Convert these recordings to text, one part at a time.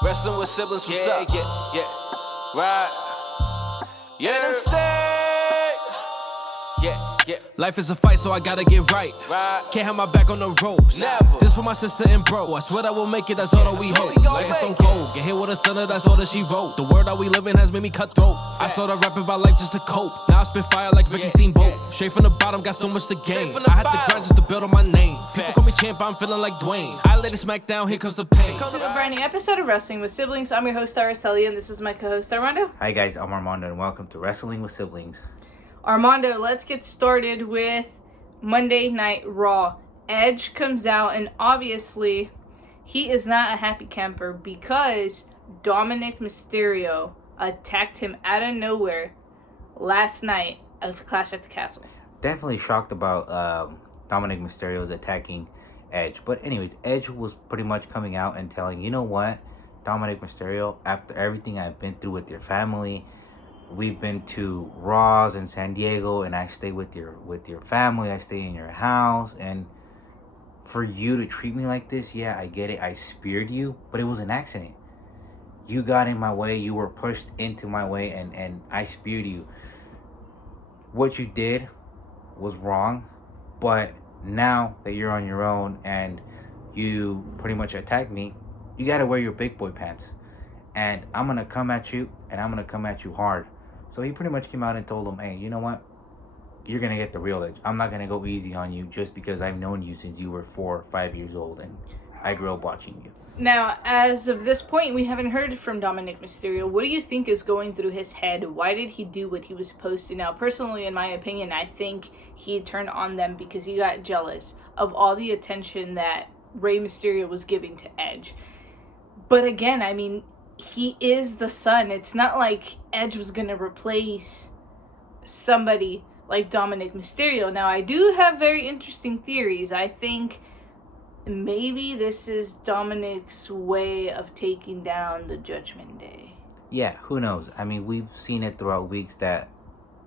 Wrestling with siblings, what's up? Yeah. Right. Yeah. In the state. Yeah. Life is a fight, so I gotta get right. Can't have my back on the ropes. Never. This for my sister and bro. I swear that we'll make it, that's all that we hope. Life is so cold. Get hit with a stunner, that's all that she wrote. The world that we live in has made me cutthroat. I started rapping about life just to cope. Now I spit fire like Ricky Steamboat. Straight from the bottom, got so much to gain. I had to grind just to build on my name. People call me champ, I'm feeling like Dwayne. I laid it smack down, here comes the pain. Welcome to a brand new episode of Wrestling with Siblings. I'm your host, Araceli, and this is my co-host, Armando. Hi guys, I'm Armando and welcome to Wrestling with Siblings. Armando, let's get started with Monday Night Raw. Edge comes out, and obviously, he is not a happy camper because Dominic Mysterio attacked him out of nowhere last night at Clash at the Castle. Definitely shocked about Dominic Mysterio's attacking Edge. But anyways, Edge was pretty much coming out and telling, you know what, Dominic Mysterio, after everything I've been through with your family, we've been to Raws in San Diego, and I stay with your family. I stay in your house, and for you to treat me like this, yeah, I get it. I speared you, but it was an accident. You got in my way. You were pushed into my way, and I speared you. What you did was wrong, but now that you're on your own and you pretty much attacked me, you got to wear your big boy pants. And I'm going to come at you, and I'm going to come at you hard. So he pretty much came out and told him, hey, you know what? You're going to get the real Edge. I'm not going to go easy on you just because I've known you since you were 4 or 5 years old and I grew up watching you. Now, as of this point, we haven't heard from Dominic Mysterio. What do you think is going through his head? Why did he do what he was supposed to? Now, personally, in my opinion, I think he turned on them because he got jealous of all the attention that Rey Mysterio was giving to Edge. But again, I mean, he is the son. It's not like Edge was going to replace somebody like Dominic Mysterio. Now, I do have very interesting theories. I think maybe this is Dominic's way of taking down the Judgment Day. Yeah, who knows? I mean, we've seen it throughout weeks that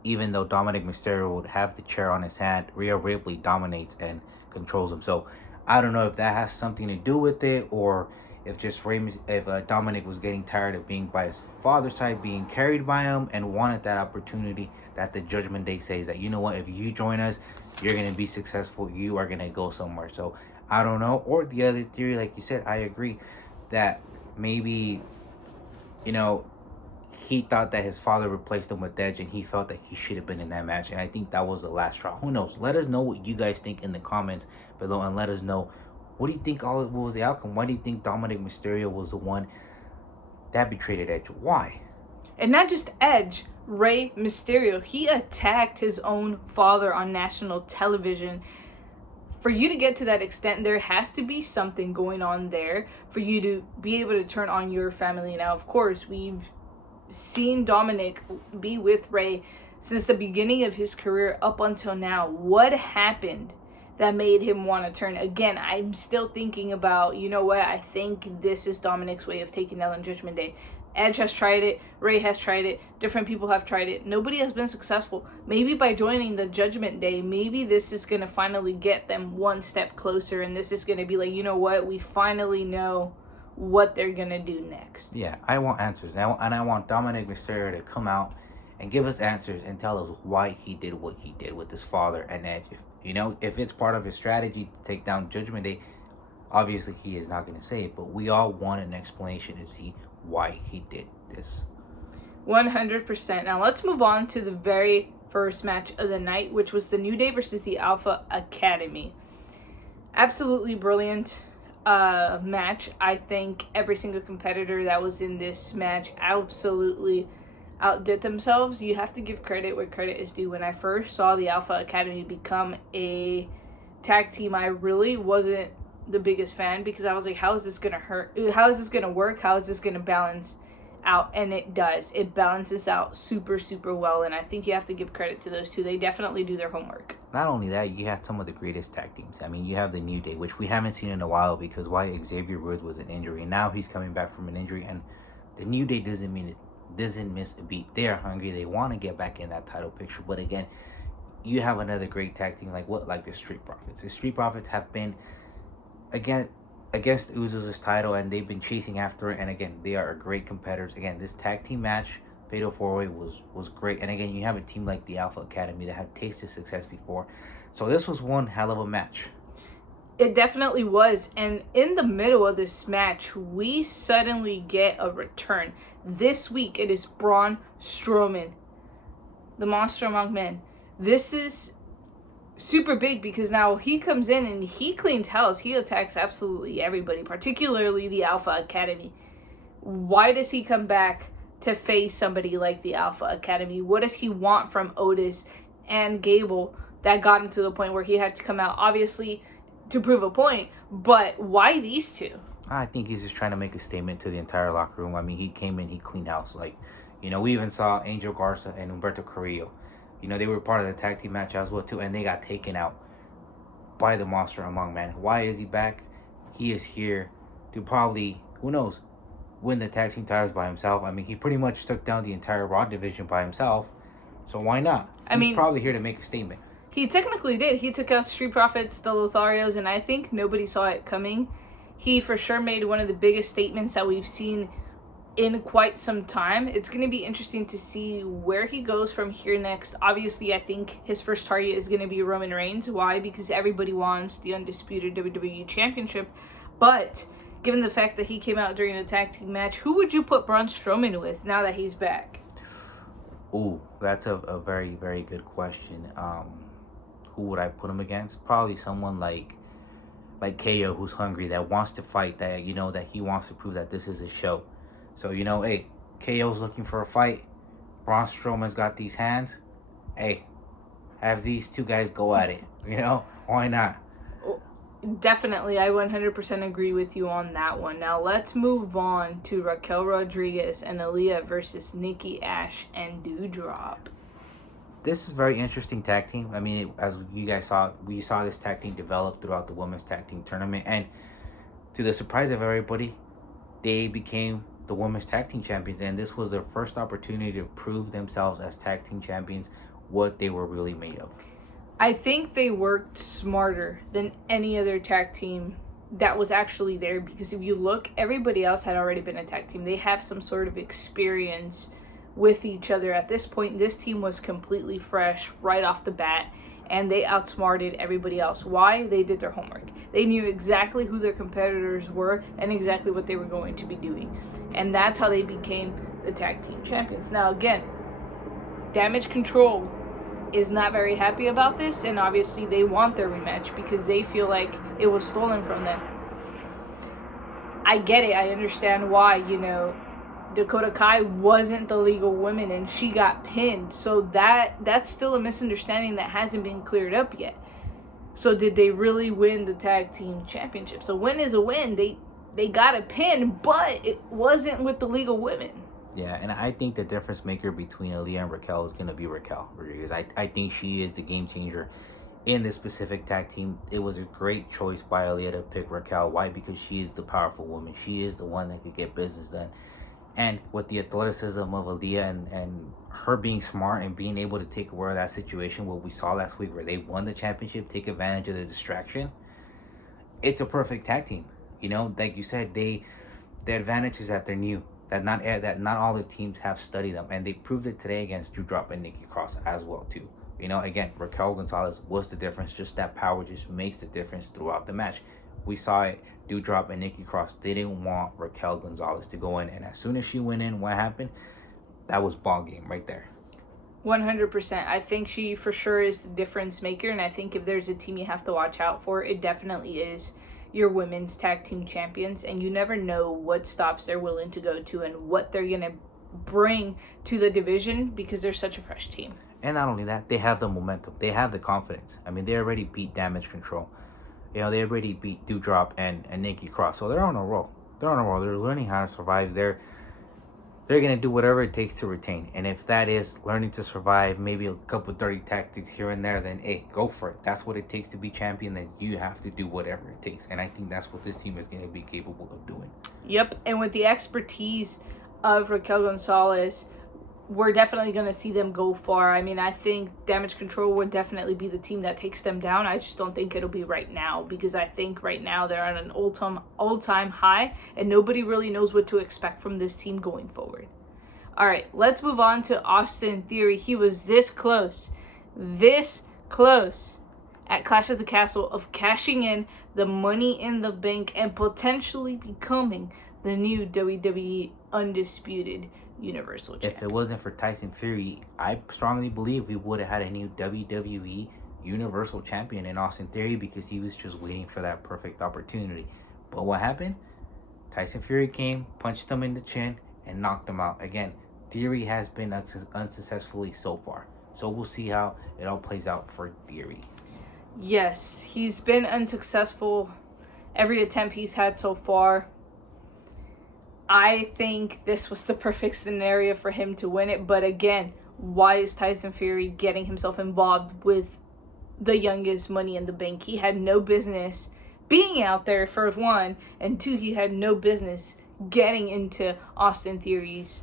even though Dominic Mysterio would have the chair on his hand, Rhea Ripley dominates and controls him. So I don't know if that has something to do with it, or if just Dominic was getting tired of being by his father's side, being carried by him, and wanted that opportunity that the Judgment Day says that, you know what, if you join us, you're going to be successful, you are going to go somewhere. So I don't know. Or the other theory, like you said, I agree that maybe, you know, he thought that his father replaced him with Edge and he felt that he should have been in that match. And I think that was the last straw. Who knows? Let us know what you guys think in the comments below, and let us know, what do you think what was the outcome? Why do you think Dominic Mysterio was the one that betrayed Edge? Why? And not just Edge, Rey Mysterio. He attacked his own father on national television. For you to get to that extent, there has to be something going on there for you to be able to turn on your family. Now, of course, we've seen Dominic be with Rey since the beginning of his career up until now. What happened that made him want to turn? Again, I'm still thinking about, you know what, I think this is Dominic's way of taking down Judgment Day. Edge has tried it, Rey has tried it, different people have tried it. Nobody has been successful. Maybe by joining the Judgment Day, maybe this is going to finally get them one step closer, and this is going to be like, you know what, we finally know what they're going to do next. Yeah, I want answers. And I want Dominic Mysterio to come out and give us answers and tell us why he did what he did with his father and Edge. You know, if it's part of his strategy to take down Judgment Day, obviously he is not going to say it, but we all want an explanation to see why he did this. 100%. Now let's move on to the very first match of the night, which was the New Day versus the Alpha Academy. Absolutely brilliant match. I think every single competitor that was in this match absolutely outdid themselves. You have to give credit where credit is due. When I first saw the Alpha Academy become a tag team, I really wasn't the biggest fan because I was like, how is this gonna work? How is this gonna balance out? And it does. It balances out super well, and I think you have to give credit to those two. They definitely do their homework. Not only that, you have some of the greatest tag teams. I mean, you have the New Day, which we haven't seen in a while because Xavier Woods was an injury, and now he's coming back from an injury, and the New Day doesn't miss a beat. They are hungry. They want to get back in that title picture. But again, you have another great tag team like the Street Profits. The Street Profits have been, again, against Usos' title, and they've been chasing after it. And again, they are great competitors. Again, this tag team match, Fatal 4-Way, was great. And again, you have a team like the Alpha Academy that have tasted success before. So this was one hell of a match. It definitely was. And in the middle of this match, we suddenly get a return. This week, it is Braun Strowman, the Monster Among Men. This is super big because now he comes in and he cleans house. He attacks absolutely everybody, particularly the Alpha Academy. Why does he come back to face somebody like the Alpha Academy? What does he want from Otis and Gable that got him to the point where he had to come out, obviously, to prove a point? But why these two? I think he's just trying to make a statement to the entire locker room. I mean, he came in, he cleaned house. Like, we even saw Angel Garza and Humberto Carrillo. They were part of the tag team match as well, too, and they got taken out by the Monster Among Men. Why is he back? He is here to probably, who knows, win the tag team titles by himself. I mean, he pretty much took down the entire Raw division by himself, so why not? He's probably here to make a statement. He technically did. He took out Street Profits, the Lotharios, and I think nobody saw it coming. He for sure made one of the biggest statements that we've seen in quite some time. It's going to be interesting to see where he goes from here next. Obviously, I think his first target is going to be Roman Reigns. Why? Because everybody wants the undisputed WWE Championship. But given the fact that he came out during a tag team match, who would you put Braun Strowman with now that he's back? Ooh, that's a very, very good question. Who would I put him against? Probably someone like KO, who's hungry, that wants to fight, that that he wants to prove that this is a show. So, hey, KO's looking for a fight. Braun Strowman's got these hands. Hey, have these two guys go at it. Why not? Definitely, I 100% agree with you on that one. Now, let's move on to Raquel Rodriguez and Aaliyah versus Nikki Ash and Doudrop. This is a very interesting tag team. I mean, as you guys saw, we saw this tag team develop throughout the women's tag team tournament. And to the surprise of everybody, they became the women's tag team champions, and this was their first opportunity to prove themselves as tag team champions, what they were really made of. I think they worked smarter than any other tag team that was actually there, because if you look, everybody else had already been a tag team. They have some sort of experience with each other at this point. This team was completely fresh right off the bat, and they outsmarted everybody else. Why? They did their homework. They knew exactly who their competitors were and exactly what they were going to be doing. And that's how they became the tag team champions. Now, again, Damage Control is not very happy about this, and obviously they want their rematch because they feel like it was stolen from them. I get it. I understand why, Dakota Kai wasn't the legal woman and she got pinned. So that's still a misunderstanding that hasn't been cleared up yet. So did they really win the tag team championship? So win is a win. They got a pin, but it wasn't with the legal women. Yeah, and I think the difference maker between Aaliyah and Raquel is going to be Raquel Rodriguez. I think she is the game changer in this specific tag team. It was a great choice by Aaliyah to pick Raquel. Why? Because she is the powerful woman. She is the one that could get business done. And with the athleticism of Aaliyah and her being smart and being able to take aware of that situation, what we saw last week where they won the championship, take advantage of the distraction, it's a perfect tag team. Like you said, the advantage is that they're new. That not all the teams have studied them, and they proved it today against Doudrop and Nikki Cross as well too. Again, Raquel Gonzalez was the difference. Just that power just makes the difference throughout the match. We saw it. Doudrop and Nikki Cross didn't want Raquel Gonzalez to go in, and as soon as she went in, what happened? That was ball game right there. 100%. I think she for sure is the difference maker, and I think if there's a team you have to watch out for, it definitely is your women's tag team champions. And you never know what stops they're willing to go to and what they're going to bring to the division because they're such a fresh team. And not only that, they have the momentum. They have the confidence. I mean, they already beat Damage Control. They already beat Doudrop and Nikki Cross. So they're on a roll. They're learning how to survive. They're going to do whatever it takes to retain. And if that is learning to survive, maybe a couple dirty tactics here and there, then hey, go for it. That's what it takes to be champion. Then you have to do whatever it takes. And I think that's what this team is going to be capable of doing. Yep. And with the expertise of Raquel Gonzalez, we're definitely going to see them go far. I mean, I think Damage Control would definitely be the team that takes them down. I just don't think it'll be right now, because I think right now they're at an all-time high, and nobody really knows what to expect from this team going forward. All right, let's move on to Austin Theory. He was this close at Clash of the Castle of cashing in the Money in the Bank and potentially becoming the new WWE Undisputed Universal Champion. If it wasn't for Tyson Fury, I strongly believe we would have had a new WWE Universal Champion in Austin Theory, because he was just waiting for that perfect opportunity. But what happened? Tyson Fury came, punched him in the chin, and knocked him out. Again, Theory has been unsuccessfully so far. So we'll see how it all plays out for Theory. Yes, he's been unsuccessful every attempt he's had so far. I think this was the perfect scenario for him to win it. But again, why is Tyson Fury getting himself involved with the youngest Money in the Bank? He had no business being out there, for one. And two, he had no business getting into Austin Theory's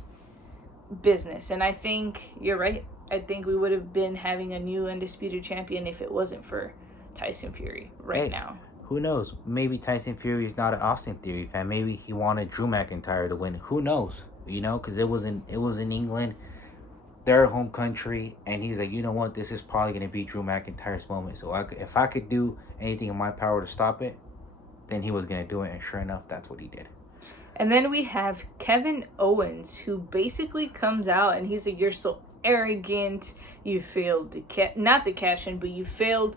business. And I think you're right. I think we would have been having a new Undisputed Champion if it wasn't for Tyson Fury now. Who knows? Maybe Tyson Fury is not an Austin Theory fan. Maybe he wanted Drew McIntyre to win. Who knows? You know, because it was in England, their home country, and he's like, you know what? This is probably going to be Drew McIntyre's moment. So if I could do anything in my power to stop it, then he was going to do it. And sure enough, that's what he did. And then we have Kevin Owens, who basically comes out and he's like, you're so arrogant. You failed to not the cash in, but you failed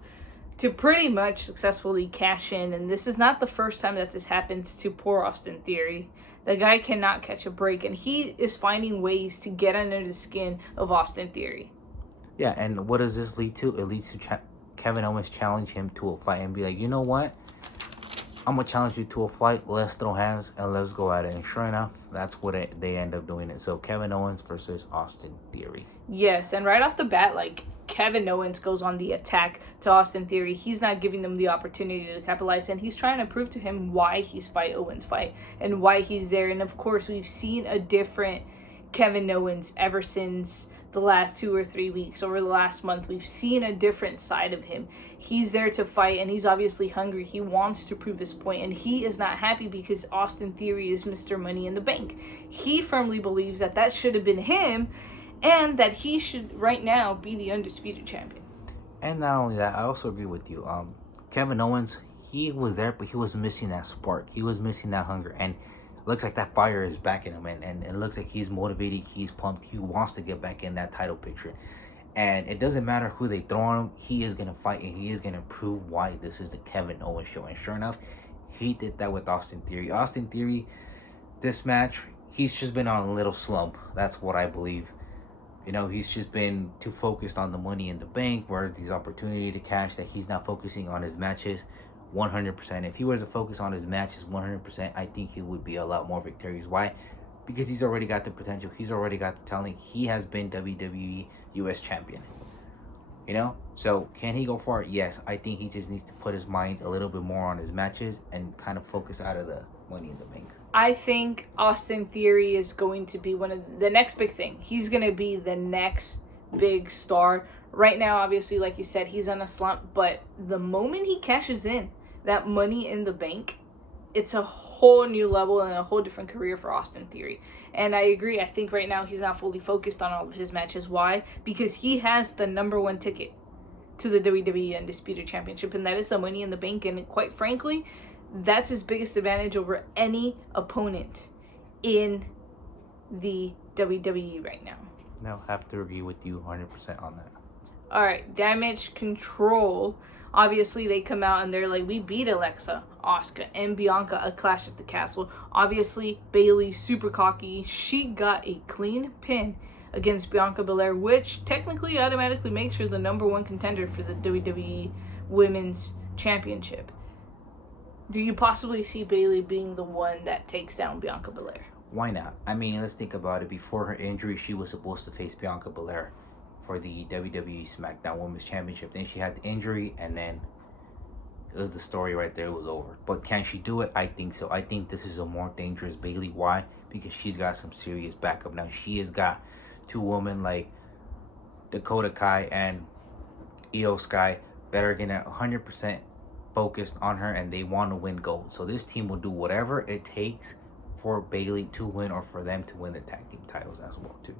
to pretty much successfully cash in. And this is not the first time that this happens to poor Austin Theory. The guy cannot catch a break, and he is finding ways to get under the skin of Austin Theory. Yeah, and what does this lead to? It leads to Kevin Owens challenge him to a fight and be like, you know what? I'm going to challenge you to a fight. Let's throw hands and let's go at it. And sure enough, that's what they end up doing it. So Kevin Owens versus Austin Theory. Yes, and right off the bat, Kevin Owens goes on the attack to Austin Theory. He's not giving them the opportunity to capitalize, and he's trying to prove to him why he's Owens fight and why he's there. And of course, we've seen a different Kevin Owens ever since the last 2 or 3 weeks. Over the last month, we've seen a different side of him. He's there to fight, and he's obviously hungry. He wants to prove his point, and he is not happy because Austin Theory is Mr. Money in the Bank. He firmly believes that should have been him, and that he should right now be the Undisputed Champion. And not only that, I also agree with you. Kevin Owens, he was there, but he was missing that spark. He was missing that hunger. And it looks like that fire is back in him. And it looks like he's motivated. He's pumped. He wants to get back in that title picture. And it doesn't matter who they throw on him. He is going to fight, and he is going to prove why this is the Kevin Owens show. And sure enough, he did that with Austin Theory. Austin Theory, this match, he's just been on a little slump. That's what I believe. You know, he's just been too focused on the Money in the Bank, where these opportunity to cash, that he's not focusing on his matches 100%. If he was to focus on his matches 100%, I think he would be a lot more victorious. Why? Because he's already got the potential. He's already got the talent. He has been WWE US Champion. You know? So, can he go for it? Yes. I think he just needs to put his mind a little bit more on his matches and kind of focus out of the Money in the Bank. I think Austin Theory is going to be one of the next big thing. He's going to be the next big star. Right now, obviously, like you said, he's on a slump. But the moment he cashes in that Money in the Bank, it's a whole new level and a whole different career for Austin Theory. And I agree. I think right now he's not fully focused on all of his matches. Why? Because he has the #1 ticket to the WWE Undisputed Championship, and that is the Money in the Bank. And quite frankly, that's his biggest advantage over any opponent in the WWE right now. No, have to agree with you 100% on that. All right, Damage Control. Obviously, they come out and they're like, we beat Alexa, Asuka, and Bianca at Clash at the Castle. Obviously, Bayley, super cocky. She got a clean pin against Bianca Belair, which technically automatically makes her the #1 contender for the WWE Women's Championship. Do you possibly see Bayley being the one that takes down Bianca Belair? Why not? I mean, let's think about it. Before her injury, she was supposed to face Bianca Belair for the WWE SmackDown Women's Championship. Then she had the injury, and then it was the story right there. It was over. But can she do it? I think so. I think this is a more dangerous Bayley. Why? Because she's got some serious backup now. She has got two women like Dakota Kai and Io Sky that are gonna 100% focused on her and they want to win gold. So this team will do whatever it takes for Bayley to win or for them to win the tag team titles as well too.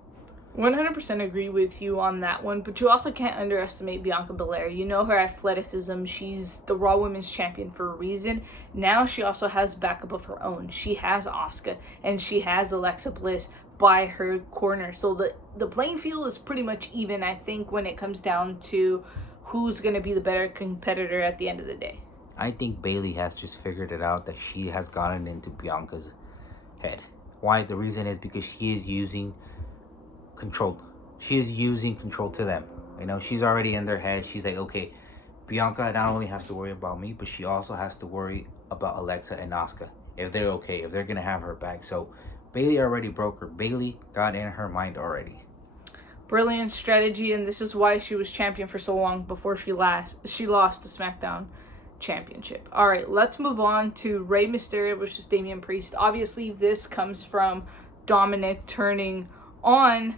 100% agree with you on that one, but you also can't underestimate Bianca Belair. You know her athleticism. She's the Raw Women's Champion for a reason. Now she also has backup of her own. She has Asuka and she has Alexa Bliss by her corner. So the playing field is pretty much even, I think, when it comes down to who's going to be the better competitor at the end of the day. I think Bayley has just figured it out that she has gotten into Bianca's head. Why? The reason is because she is using control. She is using control to them. You know, she's already in their head. She's like, okay, Bianca not only has to worry about me, but she also has to worry about Alexa and Asuka. If they're okay, if they're going to have her back. So Bayley already broke her. Bayley got in her mind already. Brilliant strategy, and this is why she was champion for so long before she lost the SmackDown Championship. All right, let's move on to Rey Mysterio versus Damian Priest. Obviously, this comes from Dominic turning on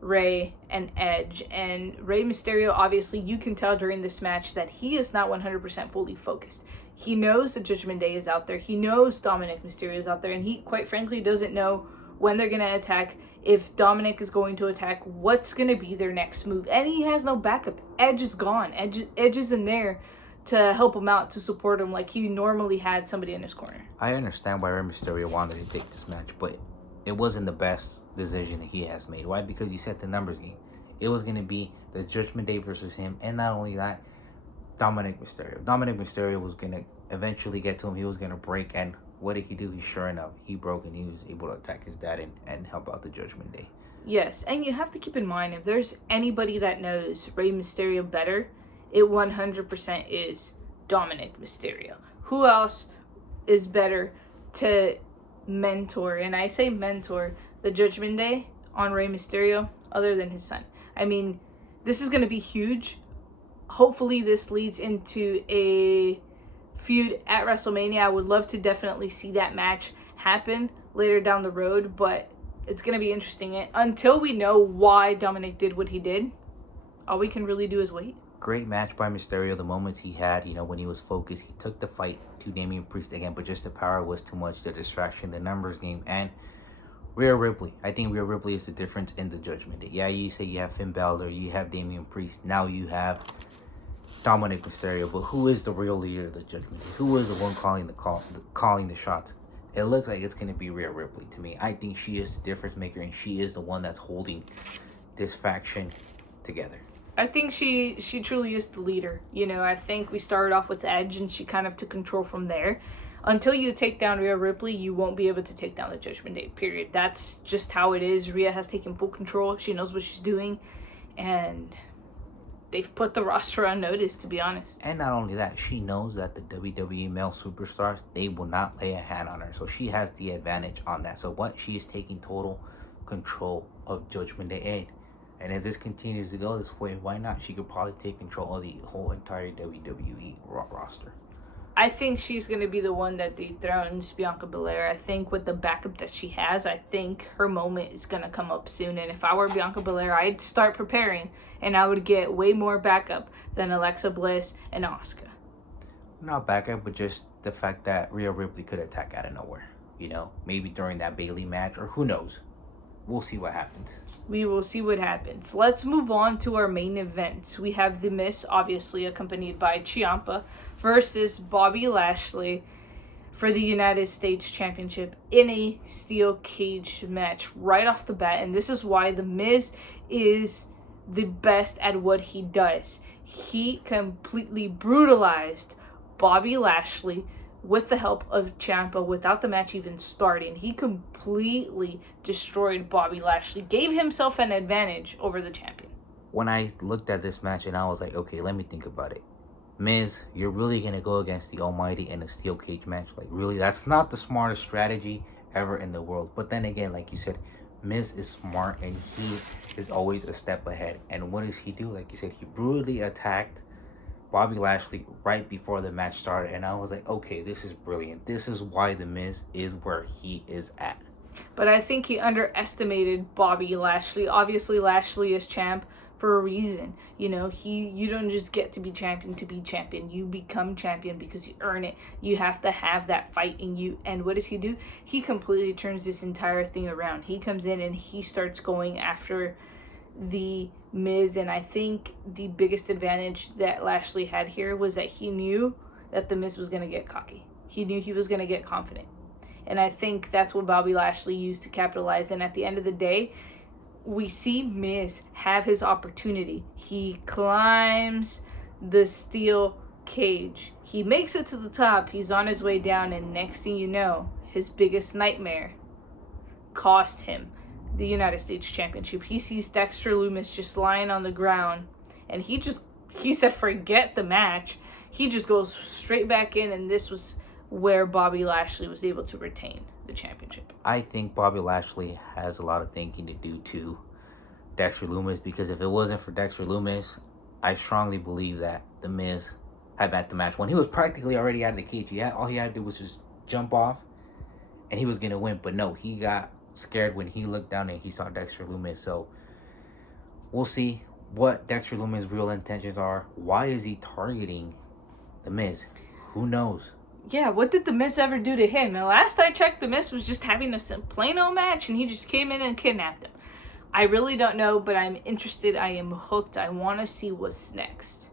Rey and Edge, and Rey Mysterio, obviously, you can tell during this match that he is not 100% fully focused. He knows the Judgment Day is out there. He knows Dominic Mysterio is out there, and he, quite frankly, doesn't know when they're going to attack, if Dominic is going to attack, what's going to be their next move. And he has no backup. Edge is gone. Edge isn't there to help him out, to support him like he normally had somebody in his corner. I understand why Rey Mysterio wanted to take this match, but it wasn't the best decision that he has made. Why? Because you set the numbers game. It was going to be the Judgment Day versus him, and not only that, Dominic Mysterio. Dominic Mysterio was going to eventually get to him. He was going to break, and what did he do? Sure enough, he broke and he was able to attack his dad and help out the Judgment Day. Yes, and you have to keep in mind, if there's anybody that knows Rey Mysterio better, it 100% is Dominic Mysterio. Who else is better to mentor, and I say mentor, the Judgment Day on Rey Mysterio, other than his son? I mean, this is going to be huge. Hopefully this leads into a feud at WrestleMania. I would love to definitely see that match happen later down the road, but it's going to be interesting. Until we know why Dominic did what he did, all we can really do is wait. Great match by Mysterio. The moments he had, you know, when he was focused, he took the fight to Damian Priest again, but just the power was too much, the distraction, the numbers game, and Rhea Ripley. I think Rhea Ripley is the difference in the Judgment Day. Yeah, you say you have Finn Balor, you have Damian Priest, now you have Dominic Mysterio, but who is the real leader of the Judgment Day? Who is the one calling the shots? It looks like it's going to be Rhea Ripley to me. I think she is the difference maker, and she is the one that's holding this faction together. I think she truly is the leader. You know, I think we started off with Edge, and she kind of took control from there. Until you take down Rhea Ripley, you won't be able to take down the Judgment Day, period. That's just how it is. Rhea has taken full control. She knows what she's doing, and they've put the roster on notice, to be honest. And not only that, she knows that the WWE male superstars, they will not lay a hand on her. So she has the advantage on that. So what? She is taking total control of Judgment Day. And if this continues to go this way, why not? She could probably take control of the whole entire WWE roster. I think she's going to be the one that dethrones Bianca Belair. I think with the backup that she has, I think her moment is going to come up soon. And if I were Bianca Belair, I'd start preparing, and I would get way more backup than Alexa Bliss and Asuka. Not backup, but just the fact that Rhea Ripley could attack out of nowhere. You know, maybe during that Bayley match, or who knows. We'll see what happens. We will see what happens. Let's move on to our main event. We have The Miz, obviously accompanied by Ciampa, versus Bobby Lashley for the United States Championship in a steel cage match right off the bat. And this is why The Miz is the best at what he does. He completely brutalized Bobby Lashley with the help of Ciampa without the match even starting. He completely destroyed Bobby Lashley, gave himself an advantage over the champion. When I looked at this match and I was like, okay, let me think about it. Miz, you're really going to go against the Almighty in a steel cage match? Like, really? That's not the smartest strategy ever in the world. But then again, like you said, Miz is smart and he is always a step ahead. And what does he do? Like you said, he brutally attacked Bobby Lashley right before the match started. And I was like, okay, this is brilliant. This is why The Miz is where he is at. But I think he underestimated Bobby Lashley. Obviously, Lashley is champ for a reason. You know, you don't just get to be champion to be champion. You become champion because you earn it. You have to have that fight in you. And what does he do? He completely turns this entire thing around. He comes in and he starts going after the Miz. And I think the biggest advantage that Lashley had here was that he knew that the Miz was going to get cocky. He knew he was going to get confident. And I think that's what Bobby Lashley used to capitalize. And at the end of the day, we see Miz have his opportunity. He climbs the steel cage. He makes it to the top. He's on his way down. And next thing you know, his biggest nightmare cost him the United States Championship. He sees Dexter Lumis just lying on the ground. And he said, forget the match. He just goes straight back in. And this was where Bobby Lashley was able to retain the championship. I think Bobby Lashley has a lot of thinking to do to Dexter Lumis, because if it wasn't for Dexter Lumis, I strongly believe that The Miz had back the match when he was practically already out of the cage. All he had to do was just jump off and he was going to win. But no, he got scared when he looked down and he saw Dexter Lumis. So we'll see what Dexter Lumis' real intentions are. Why is he targeting The Miz? Who knows? Yeah, what did The Miz ever do to him? And last I checked, The Miz was just having a plain old match and he just came in and kidnapped him. I really don't know, but I'm interested. I am hooked. I want to see what's next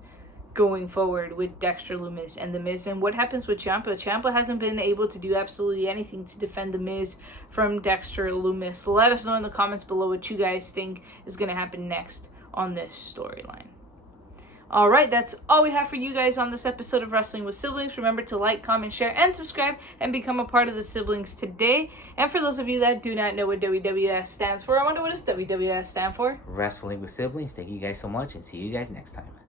going forward with Dexter Lumis and The Miz. And what happens with Ciampa? Ciampa hasn't been able to do absolutely anything to defend The Miz from Dexter Lumis. Let us know in the comments below what you guys think is going to happen next on this storyline. Alright, that's all we have for you guys on this episode of Wrestling with Siblings. Remember to like, comment, share, and subscribe, and become a part of the Siblings today. And for those of you that do not know what WWS stands for, I wonder what does WWS stand for? Wrestling with Siblings. Thank you guys so much, and see you guys next time.